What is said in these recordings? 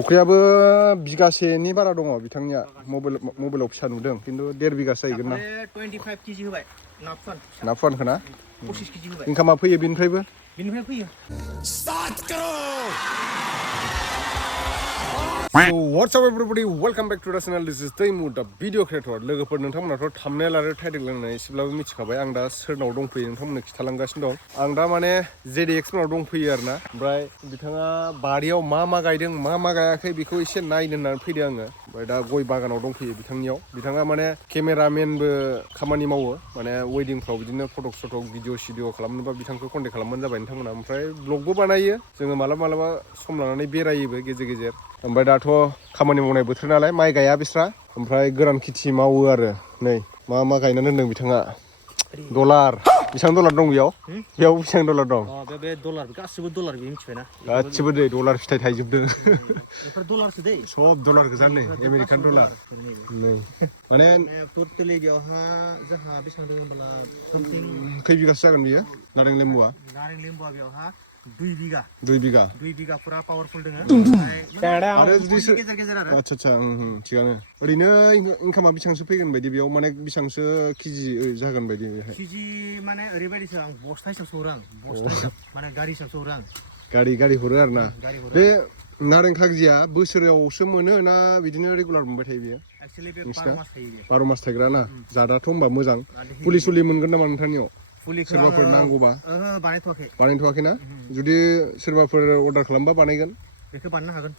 फुख्रियाबो बिगासेनि बारा दङ बिथांनिया मबाइलाव फिसा नुदों खिन्थु 1.5 बिगासो जाहैगोन ना 25 केजि होबाय ना फुवानखौ ना 25 केजि होबाय इनकामा फैयो बिनिफ्रायबो 7 crore So what's up everybody, welcome back to the channel. This is Taimu, the video creator. लोगोफोर नोंथांमोनाथ' thumbnail आरो title लांनानै एसेब्लाबो मिथिखाबाय आं दा सोरनाव दंफैयो नोंथांमोननो खिथालांगासिनो दं आं दा माने JDX नाव दंफैयो आरोना ओमफ्राय बिथाङा बारियाव मा गायदों मा गायाखै बेखौ एसे नायनो होननानै फैदों आङो ओमफ्राय दा गय बागानाव दंफैयो बिथांनियाव बिथाङा माने केमेरामेनबो खामानि मावो माने वेडिंफ्राव बिदिनो फटक भिडिअ खालामनोबा बिथांखौ कन्टेक्ट खालामबानो जाबाय नोंथांमोना ओमफ्राय ब्लगबो बानायो जोङो मालाबा सम लानानै बेरायोबो गेजेर ओमफ्राय दाथ' खामानि मावनाय बोथोर नालाय माइ गाया बिस्रा ओमफ्राय गोरान खेथि मावो आरो नै मा गायनानै दोनदों बिथाङा डलार बेसेबां डलार दं बेयाव बेसेबां डलार दं बे डलार गासिबो डलार बे मिथिबायना गासिबो दै डलार फिथाइ थाइजोबदों बेफोर डलारसो दै सब डलार गोजा नै आमेरिकान डलार नै माने टटेलि बेयावहा जोंहा बेसेबां दङ होनबोला समथिं खै बिगासो जागोन बियो नारें लेम्बुआ बेयावहा 2 बिगा पुरा पावारफुल दङ आरो जुदि गेजेर आरो आच्छा थिगानो ओरैनो इनकामा बेसेबांसो फैगोन बायदि बेयाव माने बेसेबांसो केजि जागोन बायदि बेहाय केजि माने ओरैबायदिसो आं बस्ता हिसाब सौरो आं बस्ता हिसाब माने गारि हिसाब सौरो आं गारि हरो आरो ना बे नारें खागजिया बोसोरावसो मोनो ना बिदिनो रेगुलार मोनबाय थायो बेयो एक्चुअली बे 12 मास थायो 12 मास थायग्रा ना जादाथ' होमबा मोजां पुलि मोनगोन नामा नोंथांनियाव सोरबाफोर नांगौबा बानायथ'वाखै ना जुदि सोरबाफोर अर्डार खालामबा बानायगोन बेखौ बानायनो हागोन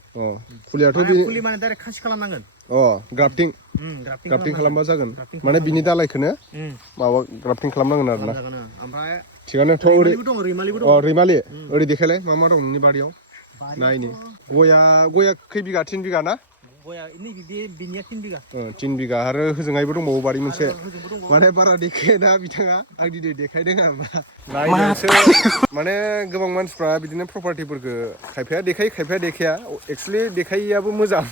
फुलियाथ' फुलि माने डाइरेक्ट खासि खालामनांगोन ग्राफ्टिं खालामबा जागोन माने बिनि दालायखौनो माबा ग्राफ्टिं खालामनांगोन आरोना ओमफ्राय थिगानोथ' रैमालि ओरै देखायलाय मा दं नोंनि बारियाव नायनि गया खै बिगा 3 बिगा ना गया बिनिया 3 बिगा 3 बिगा आरो होजोंहायबो दंबावो बारि मोनसे माने बारा देखायना बिथाङा आं दिनै देखायदों आरोना नायनोसो माने गोबां मानसिफ्रा बिदिनो प्रपार्टिफोरखौ खायफाया देखायो खायफाया देखाया एक्चुअलि देखायैयाबो मोजां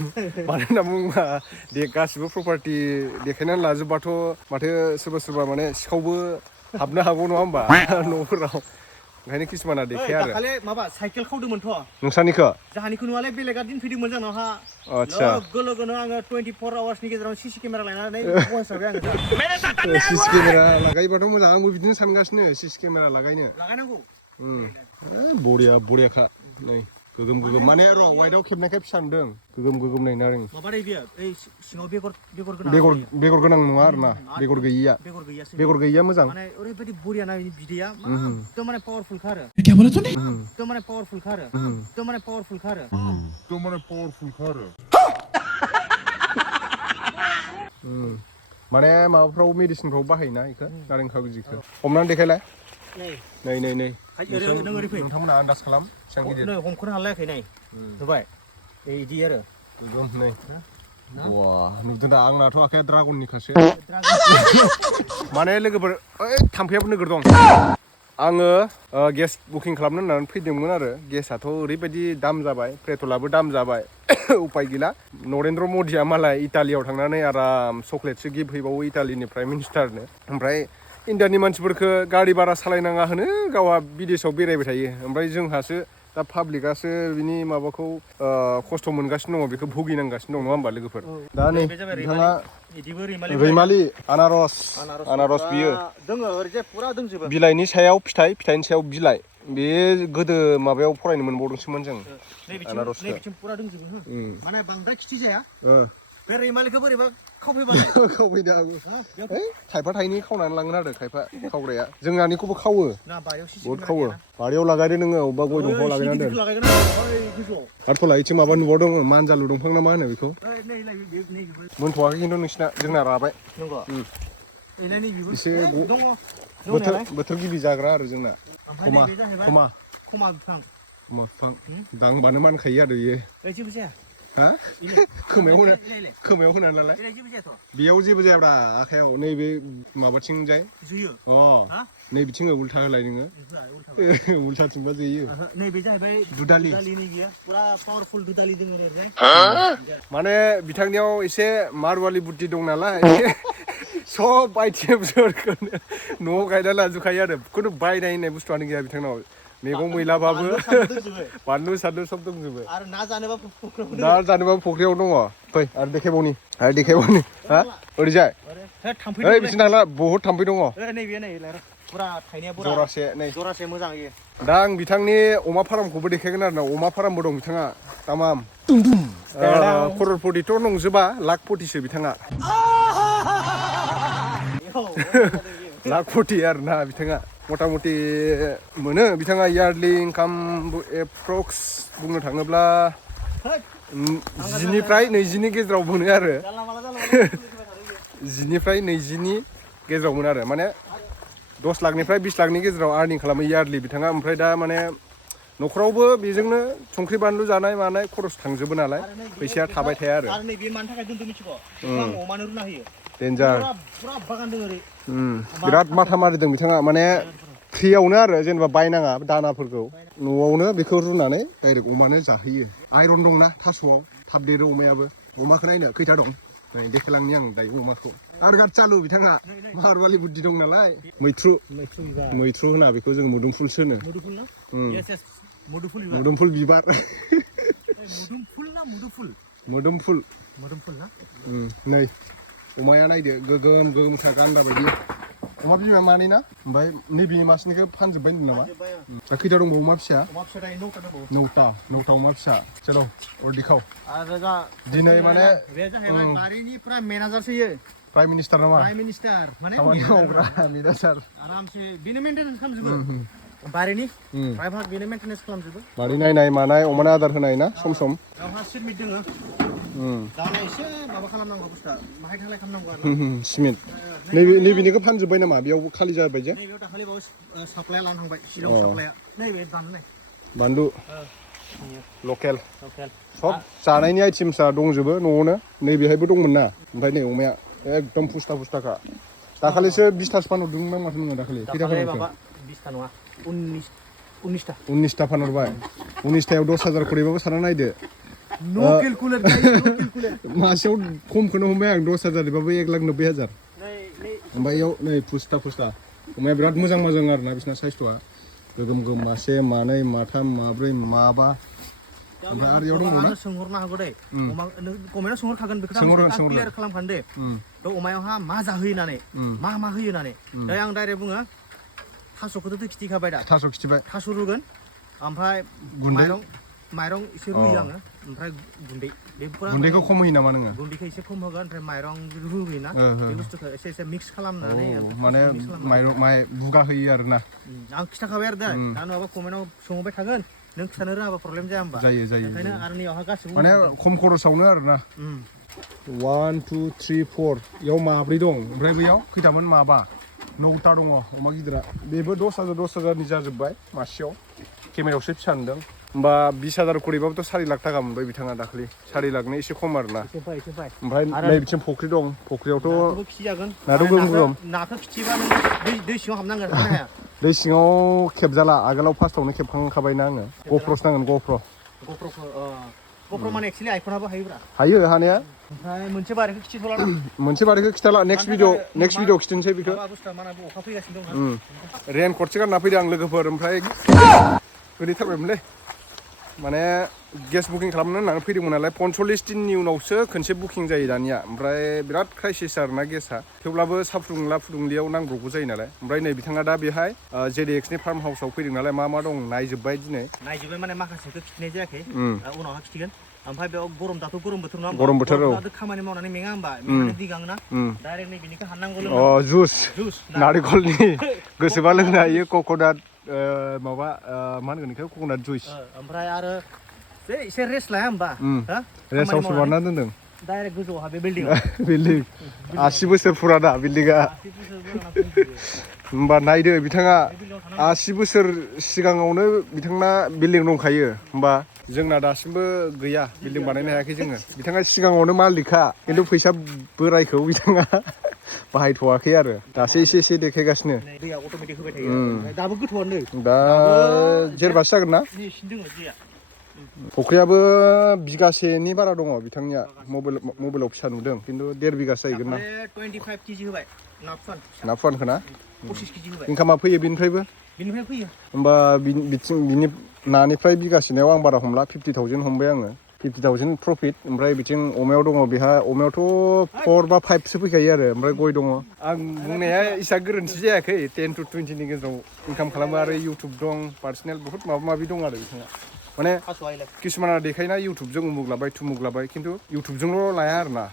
मानो होनना बुङोबा गासिबो प्रपार्टि देखायनानै लाजोबबाथ' माथो सोरबा माने सिखावबो हाबनो हागौ नङा होमबा न'फोराव ओंखायनो किसुमाना देखाया आरो दाखालि माबा साइकेल खावदोंमोनथ' नोंसानिखौ जाहानिखौ नुवालाय बेलेगा दिनफैदोंमोन जोंनावहा आच्छा लोगोनो आङो 24 आवार्सनि गेजेराव सिसि केमेरा लायनानै बहायसाबबाय आङो सिसि केमेरा लागायोबाथ' मोजां आंबो बिदिनो सानगासिनो सिसि केमेरा लागायनांगौ बरियाखा नै गोगोम माने र' वाइटआव खेबनायखाय फिसा नुदों गोगोम नै नारें माबारै बियो ओइ सिङाव बेगर गोनां नङा आरोना बेगर गैयिया मोजां माने ओरैबायदि बरिया ना बिनि बिदैया एकदम माने पावारफुलखा आरो माने माबाफ्राव मेडिसिनफ्राव बाहायोना इखो नारें खागजिखौ हमनानै देखायलाय नै नोंथांमोना आन्दाज खालाम बेसेबां गिदिर हमख'नो हालायाखै नै नुबाय बिदि आरो नै नुदों दा आंनाथ' आखाया ड्रागननिखासो माने लोगोफोर थाम्फैयाबो नोगोर दं आङो गेस बुकिं खालामनो होननानै फैदोंमोन आरो गेसआथ' ओरैबायदि दाम जाबाय पेट्रलाबो दाम जाबाय उपाय गैला नरेन्द्र मदिया मालाय इटालियाव थांनानै आराम चक्लेटसो गिफ्ट हैबावो इटालिनि प्राइम मिनिस्टारनो ओमफ्राय इन्डियानि मानसिफोरखौ गारि भारा सालायनाङा होनो गावहा बिदेशआव बेरायबाय थायो ओमफ्राय जोंहासो दा पाब्लिकआसो बिनि माबाखौ खस्थ' मोनगासिनो दङ बेखौ भुगिनांगासिनो दं नङा होमबा लोगोफोर दा नै बिथाङा रैमालि आनारस बियो बिलाइनि सायाव फिथाइनि सायाव बिलाइ बे गोदो माबायाव फरायनो मोनबावदोंसोमोन जों आनारसखौ माने बांद्राय खिथि जाया बे रैमालिखौ बोरैबा खावफैदो खायफा थाइनै खावनानै लांगोन आरो खायफा खावग्राया जोंहानिखौबो खावो बहुद खावो बारियाव लागायदो नोङो अबेबा गय दंफाङाव लागायनानै दोन आरो थलायथिं माबा नुबावदों मानजालु दंफां ना मा होनो बेखौ मोनथ'वाखै खिन्थु नोंसिना जोंना राबाय एसे बोथोर गिबि जाग्रा आरो जोंना खमा बिफां दांबानो मानखायो आरो बियो खोमायाव होनानै लालाय बेयाव जेबो जायाब्रा आखायाव नैबे माबाथिंजाय नै बिथिं उल्था होलाय नोङो उल्थाथिंबा जोयो नैबे जाहैबाय दुदालि पुरा पावारफुल दुदालि दङ माने बिथांनियाव एसे मारवालि बुद्धि दं नालाय सब आइटेमफोरखौनो न'आव गायना लाजोबखायो आरो खुनु बायनाय होननाय बुस्थुआनो गैया बिथांनाव मैगं मैलाबाबो बानलु सानलु सब दंजोबो आरो ना जानोबा फुख्रियाव ना जानोबाबो फुख्रियाव दङ फै आरो देखायबावनि हा ओरैजाय थाम्फै ओइ बिसिना हाला बहुद थाम्फै दङ नैबे नै पुरा थाइनाया पुरा जरासे नै जरासे मोजां इयो दा आं बिथांनि अमा फार्मखौबो देखायगोन आरो ना अमा फार्मबो दं बिथाङा तामाम कररपतिथ' नंजोबा लाखपतिसो बिथाङा लाखपति आरो ना बिथाङा मथा मथि मोनो बिथाङा इयारलि इनकाम एप्रक्स बुंनो थाङोब्ला 10निफ्राय 20नि गेजेराव मोनो आरो 10निफ्राय 20नि गेजेराव मोनो आरो माने 10 लाखनिफ्राय 20 लाखनि गेजेराव आर्निं खालामो इयारलि बिथाङा ओमफ्राय दा माने न'खरावबो बेजोंनो संख्रि बानलु जानाय मानाय खरस थांजोबो नालाय फैसाया थाबाय थाया आरो नै बे मानि थाखाय दोनदों मिथिगौ आं अमानो रुना होयो डेन्जार पुरा बागान दं ओरै बिराद माथा मारिदों बिथाङा माने फ्रियावनो आरो जेनेबा बायनाङा दानाफोरखौ न'आवनो बेखौ रुनानै डाइरेक्ट अमानो जाहोयो आइरन दंना थास'आव थाब देरो अमायाबो अमाखौ नायनो खैथा दं नै देखायलांनि आं दायो अमाखौ आरो गाद चालु बिथाङा मारवालि बुद्धि दं नालाय मैथ्रु होना बेखौ जों मोदोमफुलसो होनो मोदोमफुल बिबार मोदोमफुल ना नै अमाया नायदो गोगोमथार गान्दा बायदि अमा बिमाया मानै ना ओमफ्राय नैबे मासेनिखौ फानजोब्बाय होनदों नामा दा खैथा दंबावो अमा फिसा 9टा अमा फिसा चलो और दिखाओ आरो जा दिनै माने बे जाहैबाय बारिनि पुरा मेनेजारसो इयो प्राइम मिनिस्टार नामा प्राइम मिनिस्टार माने खामानि मावग्रा मिनिस्टार आरामसे बेनो मेइनटेनेन्स खालामजोबो बारिनि प्राइभाग बेनो मेइनटेनेन्स खालामजोबो बारि नायनाय मानाय अमानो आदार होनाय ना सम सम गावहा सिमिट दोङो दाना एसे माबा खालामनांगौ बुस्थुआ माहाय थालाय खालामनांगौ आरो सिमेन्ट नैबेनिखौ फानजोब्बाय नामा बेयाव खालि जाबाय जे नैबेयाव दाखालि बाव साप्लाया लाना थांबाय शिलं साप्लाया नैबे बानलु बानलु लकेल सब जानायनि आइटेमसा दंजोबो न'आवनो नैबेहायबो दंमोन ना ओमफ्राय नै अमाया एकदम फुस्था दाखालिसो 20टासो फानहरदोंमोन माथो नोङो दाखालि खैथा फानहरखो 20टा नङा 19टा 19टा फानहरबाय 19टायाव 10,000 खरिबाबो सानना नायदो मासेयाव खमखौनो हमबाय आं 10,000बाबो 1,90,000 ओमफ्राय इयाव नै फुस्था अमाया बिराद मोजां आरोना बिसिना साइसथ'आ गोगोम मासे मानै माथाम माब्रै माबा ओमफ्राय आरो इयाव दंबावो ना सोंहरनो हागौ दे अमा नों कमेन्टआव सोंहरखागोन बेखौ क्लियार खालामखानो दे थ' अमायावहा मा जाहोयो होननानै मा होयो होननानै दा आं डाइरेक्ट बुङो थास'खौथ' खिथिखाबाय दा थास' रुगोन ओमफ्राय माइरं एसे रुयो आङो ओमफ्राय गुन्दैखौ खम होयो नामा नोङो गुन्दैखौ एसे खम होगोन ओमफ्राय माइरं रुयोना बे बुस्थुखौ एसे मिक्स खालामनानै माने बुगा होयो आरोना आं खिथाखाबाय आरो दा नङाबा कमेन्टआव सोंहरबाय थागोन नों खिथानो रोङाबा प्रब्लेम जाया होमबा जायो ओंखायनो आरो नैयावहा गासिबो माने खम खरसावनो आरोना 1 2 3 4 इयाव माब्रै दं ओमफ्राय बैयाव खैथामोन माबा 9टा दङ अमा गिदिरा बेबो 10,000नि जाजोब्बाय मासेयाव केमेरायावसो फिसा नुदों होमबा 20,000 खरिबाबोथ' 4 लाख थाखा मोनबाय बिथाङा दाखालि 4 लाखनि एसे खम आरोना ओमफ्राय नै बिथिं फुख्रि दं फुख्रियावथ' नाखौ खिथिबा नों दै सिङाव हाबनांगोन दै सिङाव खेबजाला आगोलाव फार्स्टआवनो खेबखांखाबायना आङो ग'प्र'सो नांगोन ग'प्र' माने एक्चुअली आइफोनाबो हायो हानाया ओमफ्राय मोनसे बारिखौ खिथाला नेक्स्ट भिडिअ खिथानोसै बेखौ अखा फैगासिनो दं रेनकटसो गानना फैदों आं लोगोफोर ओमफ्राय गोलैथारबायमोनलै माने गेस बुकिं खालामनो होननानै फैदोंमोन नालाय 45 दिननि उनावसो खनसे बुकिं जायो दानिया ओमफ्राय बिराद क्राइसिस आरोना गेसा थेवब्लाबो साहा फुदुंलियाव नांब्रबगौ जायो नालाय ओमफ्राय नै बिथाङा दा बेहाय JDXनि फार्म हाउसाव फैदों नालाय मा दं नायजोब्बाय दिनै माने माखासेखौ खिथिनाय जायाखै उनावहा खिथिगोन ओमफ्राय बेयाव दाथ' गरम बोथोर नङा गरम बोथोर खामानि मावनानै मेङा होमबा मेंनानै दै गाङोना डाइरेक्ट नै बिनिखौ हाननांगौ जुस नारेंखलनि गोसोबा लोंनो हायो कक'नाट माबा मा होनगोन बेखौ कक'नाट जुइस ओमफ्राय आरो एसे रेस्ट लाया होमबा रेस्ट हाउस बानायना दोनदों डाइरेक्ट गोजौआवहा बे बिल्डिं 80 बोसोर फुराना बिल्डिंआ होमबा नायदो बिथाङा 80 बोसोर सिगाङावनो बिथांना बिल्डिं दंखायो होमबा जोंना दासिमबो गैया बिल्डिं बानायनो हायाखै जोङो बिथाङा सिगाङावनो मालिकखा खिन्थु फैसा बोरायखौ बिथाङा बाहायथ'वाखै आरो दासो एसे देखायगासिनो दैया अट'मेटिक होबाय थायो दाबो गोथौआनो दा जेरबासो जागोन ना फुख्रियाबो बिगासेनि बारा दङ बिथांनिया मबाइलाव फिसा नुदों खिन्थु 1.5 बिगासो जाहैगोन ना 25 केजि होबाय ना फुवानखौ ना 25 केजि होबाय इनकामा फैयो बेनिफ्रायबो बिनिफ्राय फैयो होमबा बिनि नानिफ्राय बिगासेनायाव आं बारा हमला 50,000 हमबाय आङो 50,000 प्रफिट ओमफ्राय बिथिं अमायाव दङ बेहा अमायावथ' 4 बा 5सो फैखायो आरो ओमफ्राय गय दङ आं बुंनाया इसा गोरोन्थि जायाखै 10 to 20 नि गेजेराव इनकाम खालामो आरो इउटुब दं पार्सनेल बहुत माबा माबि दं आरो बिथाङा माने किसुमाना देखायना इउटुबजों उमुक लाबाय थुमुक लाबाय खिन्थु इउटुबजोंल' लाया आरोना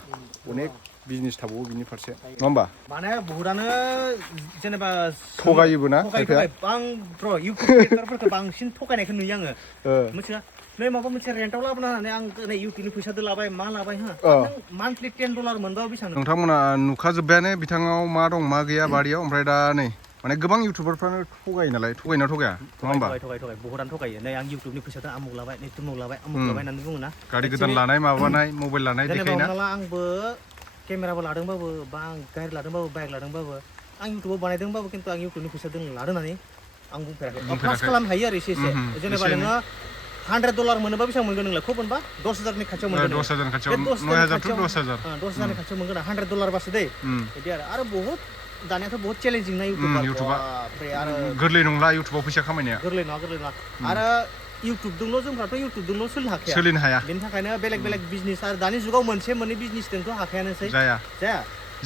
अनेक बिजनेस थाबावो बिनि फारसे नङा होमबा माने बहुतानो जेनेबा थगायोबो ना आं इउटुब क्रिएटरफोरखौ बांसिन थगायनायखौ नुयो आङो मिथिया नै माबा मोनसे रेन्टआव लाबोना होनानै आं नै इउटुबनि फैसादो लाबाय मा लाबाय हो नों मान्थलि $10 मोनबाबो बेसेबां नोंथांमोना नुखाजोब्बायानो बिथाङाव मा दं मा गैया बारियाव ओमफ्राय दा नै माने गोबां इउटुबारफ्रानो थगायो नालाय थगायना थगाया नङा होमबा थगाय बहुतानो थगायो नै आं इउटुबनि फैसादो आमुक लाबाय नै तुमुक लाबाय होननानै बुङो ना गारि गोदान लानाय माबानाय मबाइल लानाय देखायना जेनेबा आंबो केमेराबो लादोंबाबो बा आं गारि लादोंबाबो बाइक लादोंबाबो आं इउटुबाव बानायदोंबाबो खिन्थु आं इउटुबनि फैसादों लादों होननानै आं बुंफेराखै प्लास खालामनो हायो आरो एसे जेनेबा नोङो $100 मोनोबा बेसेबां मोनगोन नोंलाय खबर बा 10,000 नि खाथियाव मोनगोन 10,000 खाथियाव 9,000 to 10,000 10,000 नि खाथियाव मोनगोन $100 बासो दै बिदि आरो बहुत दानियाथ' बहुत चेलेन्जिं ना इउटुबा ओमफ्राय आरो गोरलै नंला इउटुबाव फैसा खामायनाया गोरलै नङा आरो इउटुबजोंल' जोंफ्राथ' इउटुबजोंल' सोलिनो हाया बेनि थाखायनो बेलेग बिजनेस आरो दानि जुगाव मोनसे मोननै बिजनेसजोंथ' हाखायानोसै जाया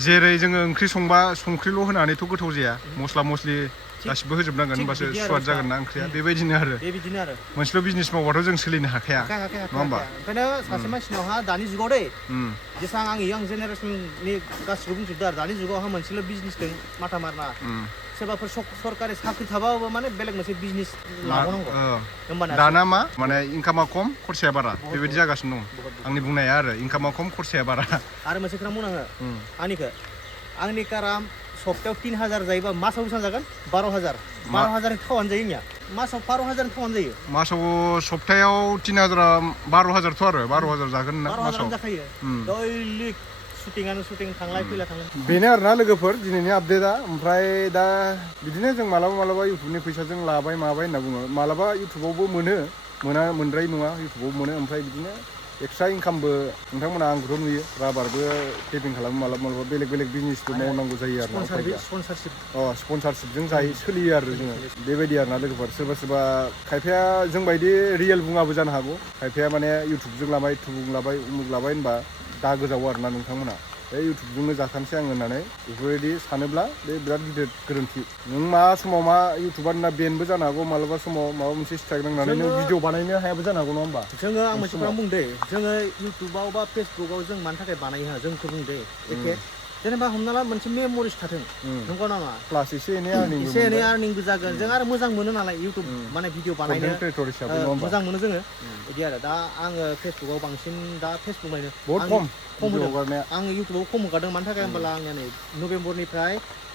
जेरै जोङो ओंख्रि संबा संख्रिल' होनानैथ' गोथाव जाया मस्ला मस्लि गासिबो होजोबनांगोन होनबासो स्वाद जागोन ना ओंख्रिया बेबायदिनो आरो मोनसेल' बिजनेस मावबाथ' जों सोलिनो हाखाया नङा होमबा ओंखायनो सासे मानसिनावहा दानि जुगाव दै जेसेबां आं इयां जेनेरेसननि गासिबो बुंजोबदों आरो दानि जुगावहा मोनसेल' बिजनेसजों माथा मारना सोरबाफोर सरकारि साख्रि थाबाबो माने बेलेग मोनसे बिजनेस लाबावनांगौ होमबाना दाना मा माने इनकामा खम खरसाया बारा बेबायदि जागासिनो दं आंनि बुंनाया आरो इनकामा खम खरसाया बारा आरो मोनसे खोथा बुंनाङो आंनि कारा सप्तायाव 3,000 जायोबा मासाव बेसेबां जागोन 12,000 12,000 नि थावानो जायो आंनिया मासाव 12,000 नि थावानो जायो मासाव सप्तायाव 3,000 12,000थ' आरो 12,000 जागोन ना मासाव जाखायो दैलिक शुटिंआनो शुटिं थांलाय फैलाय बेनो आरोना लोगोफोर दिनैनि आपडेटआ ओमफ्राय दा बिदिनो जों मालाबा इउटुबनि फैसाजों लाबाय माबाय होनना बुङो मालाबा इउटुबावबो मोनद्राय नङा इउटुबाव मोनो ओमफ्राय बिदिनो एक्सट्रा इनकामबो नोंथांमोना आंखौथ' नुयो राबारबो टेपिं खालामो मालाबा बेलेग बिजनेसबो मावनांगौ जायो आरो स्पन्सारशिपजों सोलियो आरो जोङो बेबायदि आरोना लोगोफोर सोरबा खायफाया जोंबायदि रियेल बुङाबो जानो हागौ खायफाया माने इउटुबजों लाबाय थुबुं लाबाय उमुक लाबाय होनबा दा गोजावो आरोना नोंथांमोना बे इउटुबजोंनो जाखानोसै आं होननानै बेफोरबायदि सानोब्ला बे बिराद गिदिर गोरोन्थि नों मा समाव मा इउटुबारना बेनबो जानो हागौ मालाबा समाव माबा मोनसे स्ट्राइक नांनानै नों भिडिअ बानायनो हायाबो जानो हागौ नङा होमबा जोङो आं मोनसे खोथा बुंदों जोङो इउटुबाव बा फेसबुकाव जों मानि थाखाय बानायो जोंखौ बुंदो एखे जेनेबा हमना ला मोनसे मेम'रिस थाथों नंगौ नामा प्लास एसे एनै आर्निंबो जागोन जों आरो मोजां मोनो नालाय इउटुब माने भिडिअ बानायनो मोजां मोनो जोङो बिदि आरो दा आङो फेसबुकाव बांसिन दा फेसबुक नायनो बहुत खम आं इउटुबाव खम हगारदों मानि थाखाय होनबोला आंनिया नै नभेम्बरनिफ्राय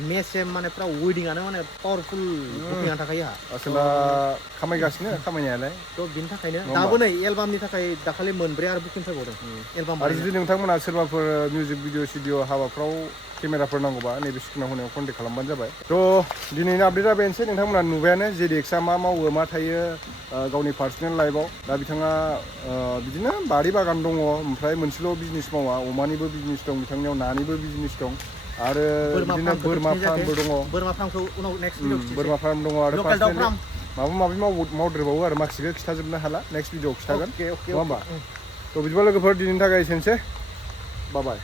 मेसिम माने फुरा वेडिंआनो माने पावारफुल बुकिंआ थाखायो आसला खामायगासिनो खामायनायालाय थ' बिनि थाखायनो दाबो नै एलबामनि थाखाय दाखालि मोनब्रै आरो बुकिं फैबावदों एलबाम आरो जुदि नोंथांमोना सोरबाफोर मिउजिक भिडिअ सिडिअ हाबाफ्राव केमेराफोर नांगौबा नैबे स्क्रिनाव होनायाव कन्टेक्ट खालामबानो जाबाय थ' दिनैनि आपडेटआ बेनोसै नोंथांमोना नुबायानो JDXआ मा मावो मा थायो गावनि पार्सनेल लाइफआव दा बिथाङा बिदिनो बारि बागान दङ ओमफ्राय मोनसेल' बिजनेस मावा अमानिबो बिजनेस दं बिथांनियाव नानिबो बिजनेस दं आरो बिदिनो बोरमा फार्मबो दङ बोरमा फार्म दङ आरो माबा माबि मावदेरबावो आरो माखासेखौ खिथाजोबनो हाला नेक्स्ट भिडिअ'आव खिथागोन नङा होमबा थ' बिदिबा लोगोफोर दिनैनि थाखाय एसेनोसै बाय